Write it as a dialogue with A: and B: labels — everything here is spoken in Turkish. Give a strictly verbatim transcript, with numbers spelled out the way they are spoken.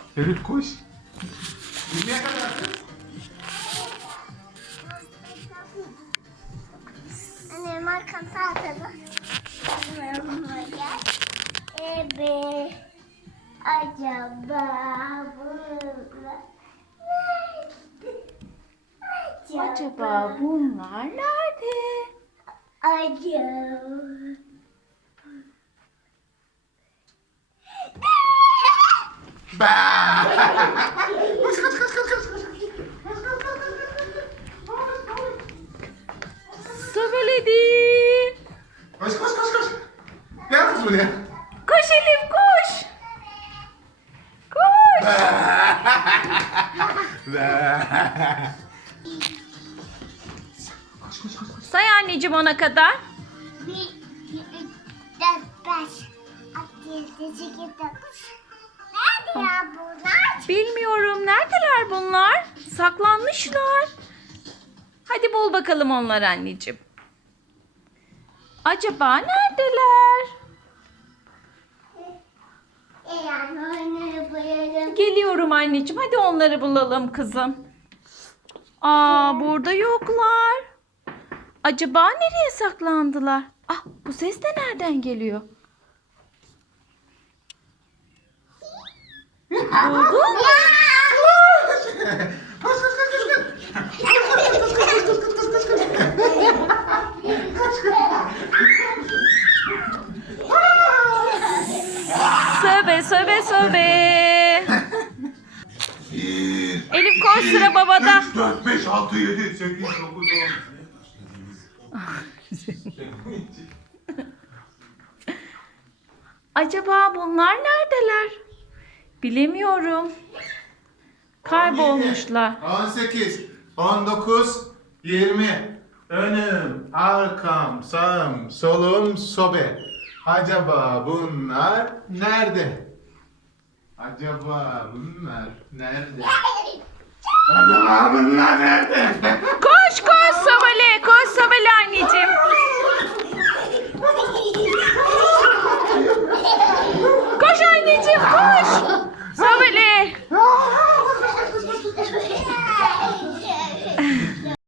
A: Evet koş. yirmiye kadar.
B: Annem arkamda atalım. Ebe. Acaba bunlar nerede?
C: Acaba bunlar nerede?
B: Acaba.
A: Ba! Koş koş koş koş koş.
C: Söyledi.
A: Koş koş koş koş. Gel kız buraya.
C: Koş Elif koş. Koş.
A: Koş koş koş koş.
C: Say anneciğim ona kadar.
B: Bir, iki, üç, dört, beş, altı, yedi, sekiz, dokuz. Nerede ya bunlar?
C: Bilmiyorum. Neredeler bunlar? Saklanmışlar. Hadi bul bakalım onları anneciğim. Acaba neredeler?
B: Yani onları boyarım.
C: Geliyorum anneciğim. Hadi onları bulalım kızım. Aa, burada yoklar. Acaba nereye saklandılar? Ah, bu ses de nereden geliyor? Buldun mu?
A: Koş koş koş koş koş.
C: Söbe söbe söbe.
A: Bir,
C: Elif koş,
A: iki,
C: sıra babada.
A: üç, dört, beş, altı, yedi, sekiz, dokuz, on.
C: Acaba bunlar neredeler? Bilemiyorum. Kaybolmuşlar.
A: on sekiz, on dokuz, yirmi. Önüm, arkam, sağım, solum, sobe. Acaba bunlar nerede? Acaba bunlar nerede? Acaba bunlar nerede?
C: Koş!